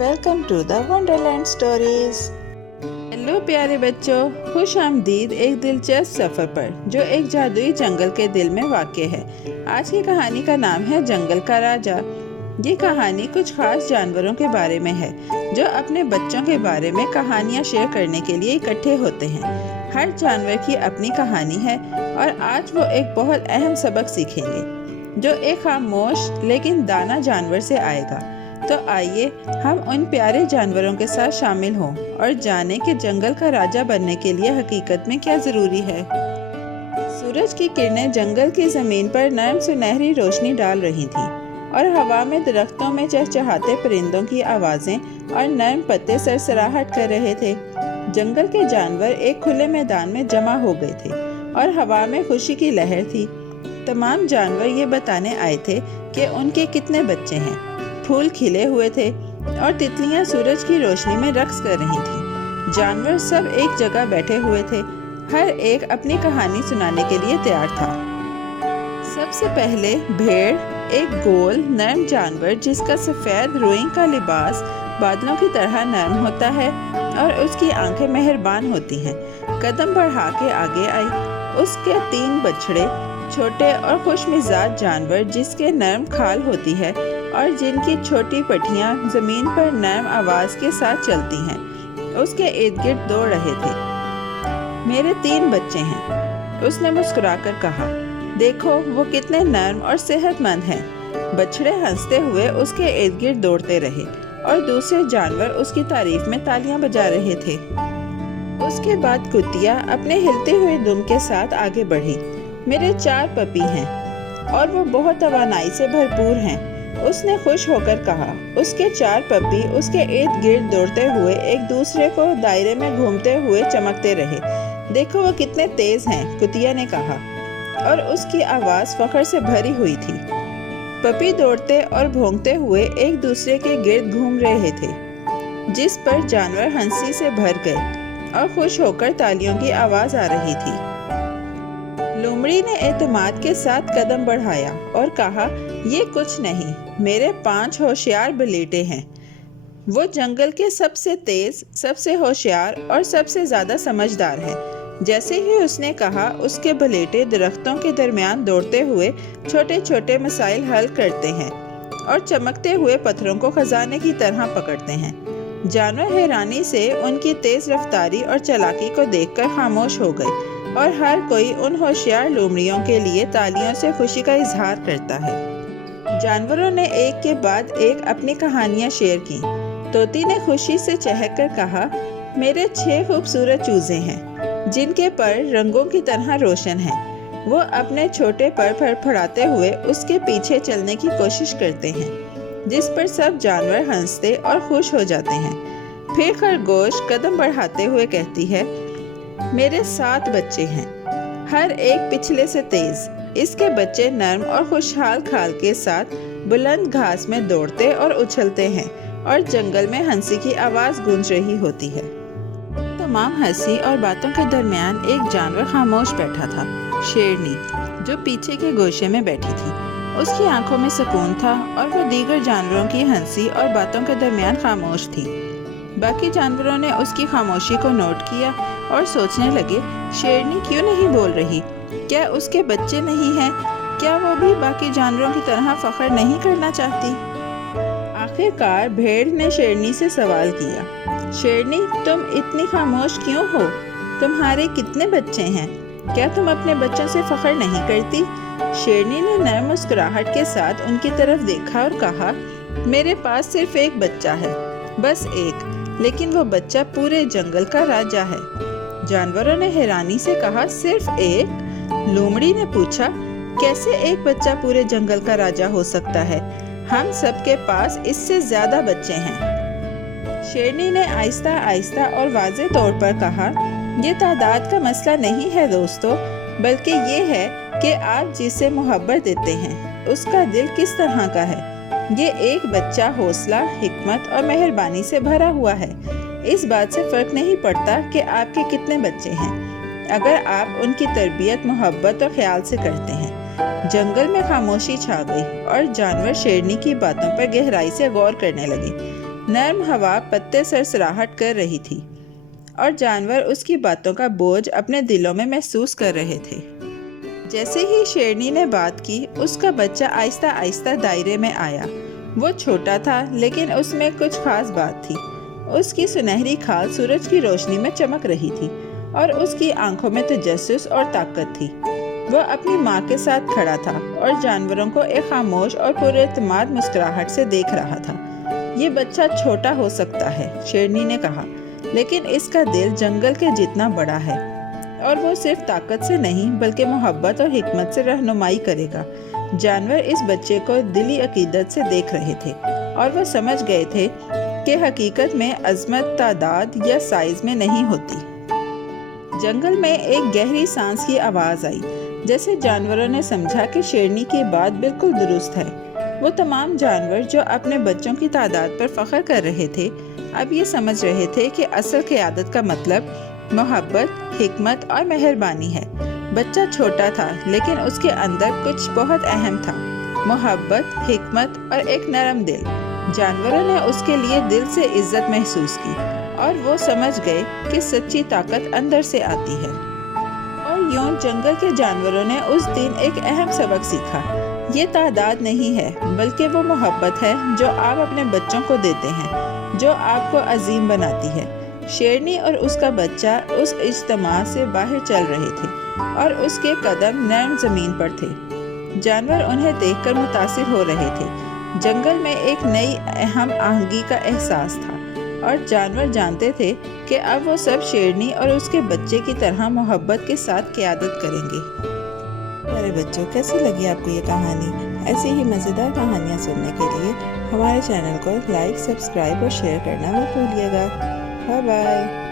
Welcome to the wonderland stories. Hello प्यारे बच्चों, खुश आमदीद एक दिलचस्प सफ़र पर जो एक जादुई जंगल के दिल में वाक़ है। आज की कहानी का नाम है जंगल का राजा। ये कहानी कुछ खास जानवरों के बारे में है जो अपने बच्चों के बारे में कहानियाँ शेयर करने के लिए इकट्ठे होते हैं। हर जानवर की अपनी कहानी है और आज वो एक बहुत अहम सबक सीखेंगे जो एक खामोश लेकिन दाना जानवर से आएगा। तो आइए हम उन प्यारे जानवरों के साथ शामिल हों और जानें कि जंगल का राजा बनने के लिए हकीकत में क्या ज़रूरी है। सूरज की किरणें जंगल की ज़मीन पर नरम सुनहरी रोशनी डाल रही थीं और हवा में दरख्तों में चहचहाते परिंदों की आवाज़ें और नरम पत्ते सरसराहट कर रहे थे। जंगल के जानवर एक खुले मैदान में जमा हो गए थे और हवा में खुशी की लहर थी। तमाम जानवर ये बताने आए थे कि उनके कितने बच्चे हैं। फूल खिले हुए थे और तितलियां सूरज की रोशनी में रक्स कर रही थीं। जानवर सब एक जगह बैठे हुए थे, हर एक अपनी कहानी सुनाने के लिए तैयार था। सबसे पहले भेड़, एक गोल नरम जानवर जिसका सफ़ेद रोइंग का लिबास बादलों की तरह नरम होता है और उसकी आंखें मेहरबान होती हैं, कदम बढ़ा के आगे आई। उसके 3 बछड़े, छोटे और खुशमिजाज जानवर जिसके नरम खाल होती है और जिनकी छोटी पट्टियां जमीन पर नरम आवाज के साथ चलती हैं, उसके इर्द गिर्द दौड़ रहे थे। मेरे 3 बच्चे हैं, उसने मुस्कुराकर कहा। देखो वो कितने नरम और सेहतमंद हैं। बछड़े हंसते हुए उसके इर्द गिर्द दौड़ते रहे और दूसरे जानवर उसकी तारीफ में तालियां बजा रहे थे। उसके बाद कुतिया अपने हिलते हुए दुम के साथ आगे बढ़ी। मेरे 4 पपी हैं और वो बहुत तवानाई से भरपूर हैं, उसने खुश होकर कहा। उसके 4 पपी उसके इर्द गिर्द दौड़ते हुए एक दूसरे को दायरे में घूमते हुए चमकते रहे। देखो वो कितने तेज हैं, कुतिया ने कहा और उसकी आवाज़ फख्र से भरी हुई थी। पपी दौड़ते और भौंकते हुए एक दूसरे के गिर्द घूम रहे थे, जिस पर जानवर हंसी से भर गए और खुश होकर तालियों की आवाज़ आ रही थी। लोमड़ी ने एतमाद के साथ कदम बढ़ाया और कहा, ये कुछ नहीं, मेरे 5 होशियार बलेटे हैं। वो जंगल के सबसे तेज, सबसे होशियार और सबसे ज़्यादा समझदार हैं। जैसे ही उसने कहा, उसके बलेटे दरख्तों के दरमियान दौड़ते हुए छोटे छोटे मसाइल हल करते हैं और चमकते हुए पत्थरों को खजाने की तरह पकड़ते हैं। जानवर हैरानी से उनकी तेज रफ्तारी और चालाकी को देखकर खामोश हो गए और हर कोई उन होशियार लोमड़ियों के लिए तालियों से खुशी का इजहार करता है। जानवरों ने एक के बाद एक अपनी कहानियां शेयर की। तोती ने खुशी से चहक कर कहा, मेरे 6 खूबसूरत चूजे हैं जिनके पर रंगों की तरह रोशन हैं। वो अपने छोटे पर फड़फड़ाते हुए उसके पीछे चलने की कोशिश करते हैं, जिस पर सब जानवर हंसते और खुश हो जाते हैं। फिर खरगोश कदम बढ़ाते हुए कहती है, मेरे 7 बच्चे हैं, हर एक पिछले से तेज। इसके बच्चे नरम और खुशहाल खाल के साथ बुलंद घास में दौड़ते और उछलते हैं और जंगल में हंसी की आवाज़ गूंज रही होती है। तमाम हंसी और बातों के दरमियान एक जानवर खामोश बैठा था, शेरनी, जो पीछे के गोशे में बैठी थी। उसकी आंखों में सुकून था और वो दीगर जानवरों की हंसी और बातों के दरमियान खामोश थी। बाकी जानवरों ने उसकी खामोशी को नोट किया और सोचने लगे, शेरनी क्यों नहीं बोल रही? क्या उसके बच्चे नहीं हैं? क्या वो भी बाकी जानवरों की तरह फख्र नहीं करना चाहती? आखिरकार भेड़ ने शेरनी से सवाल किया, शेरनी, तुम इतनी खामोश क्यों हो? तुम्हारे कितने बच्चे हैं? क्या तुम अपने बच्चों से फख्र नहीं करती? शेरनी ने नरम मुस्कुराहट के साथ उनकी तरफ देखा और कहा, मेरे पास सिर्फ एक बच्चा है, बस एक, लेकिन वो बच्चा पूरे जंगल का राजा है। जानवरों ने हैरानी से कहा, सिर्फ एक? लोमड़ी ने पूछा, कैसे एक बच्चा पूरे जंगल का राजा हो सकता है? हम सबके पास इससे ज्यादा बच्चे हैं। शेरनी ने आहिस्ता आहिस्ता और वाज़ेह तौर पर कहा, ये तादाद का मसला नहीं है दोस्तों, बल्कि ये है कि आप जिसे मोहब्बत देते हैं उसका दिल किस तरह का है। ये एक बच्चा हौसला, हिकमत और मेहरबानी से भरा हुआ है। इस बात से फर्क नहीं पड़ता कि आपके कितने बच्चे हैं, अगर आप उनकी तरबियत मोहब्बत और ख्याल से करते हैं। जंगल में खामोशी छा गई और जानवर शेरनी की बातों पर गहराई से गौर करने लगे। नर्म हवा पत्ते सरसराहट कर रही थी और जानवर उसकी बातों का बोझ अपने दिलों में महसूस कर रहे थे। जैसे ही शेरनी ने बात की, उसका बच्चा आहिस्ता आहिस्ता दायरे में आया। वो छोटा था, लेकिन उसमें कुछ खास बात थी। उसकी सुनहरी खाल सूरज की रोशनी में चमक रही थी और उसकी आंखों में तजस्सुस और ताकत थी। वह अपनी माँ के साथ खड़ा था और जानवरों को एक खामोश और पुरएतमाद मुस्कुराहट से देख रहा था। ये बच्चा छोटा हो सकता है, शेरनी ने कहा, लेकिन इसका दिल जंगल के जितना बड़ा है और वो सिर्फ ताकत से नहीं बल्कि मोहब्बत और हिकमत से रहनुमाई करेगा। जानवर इस बच्चे को दिली अकीदत से देख रहे थे और वो समझ गए थे कि हकीकत में अजमत तादाद या साइज में नहीं होती। जंगल में एक गहरी सांस की आवाज़ आई, जैसे जानवरों ने समझा कि शेरनी की बात बिल्कुल दुरुस्त है। वो तमाम जानवर जो अपने बच्चों की तादाद पर फख्र कर रहे थे, अब ये समझ रहे थे कि असल क़यादत का मतलब मोहब्बत, हिकमत और मेहरबानी है। बच्चा छोटा था, लेकिन उसके अंदर कुछ बहुत अहम था, मोहब्बत, हिकमत और एक नरम दिल। जानवरों ने उसके लिए दिल से इज्जत महसूस की और वो समझ गए कि सच्ची ताकत अंदर से आती है। और यूं जंगल के जानवरों ने उस दिन एक अहम सबक सीखा। ये तादाद नहीं है, बल्कि वो मोहब्बत है जो आप अपने बच्चों को देते हैं, जो आपको अजीम बनाती है। शेरनी और उसका बच्चा उस इज्तिमा से बाहर चल रहे थे और उसके कदम नरम ज़मीन पर थे। जानवर उन्हें देखकर मुतासिर हो रहे थे। जंगल में एक नई अहम आहंगी का एहसास था और जानवर जानते थे कि अब वो सब शेरनी और उसके बच्चे की तरह मोहब्बत के साथ क़यादत करेंगे। मेरे बच्चों, कैसी लगी आपको ये कहानी? ऐसी ही मज़ेदार कहानियाँ सुनने के लिए हमारे चैनल को लाइक, सब्सक्राइब और शेयर करना मत भूलिएगा। Bye bye.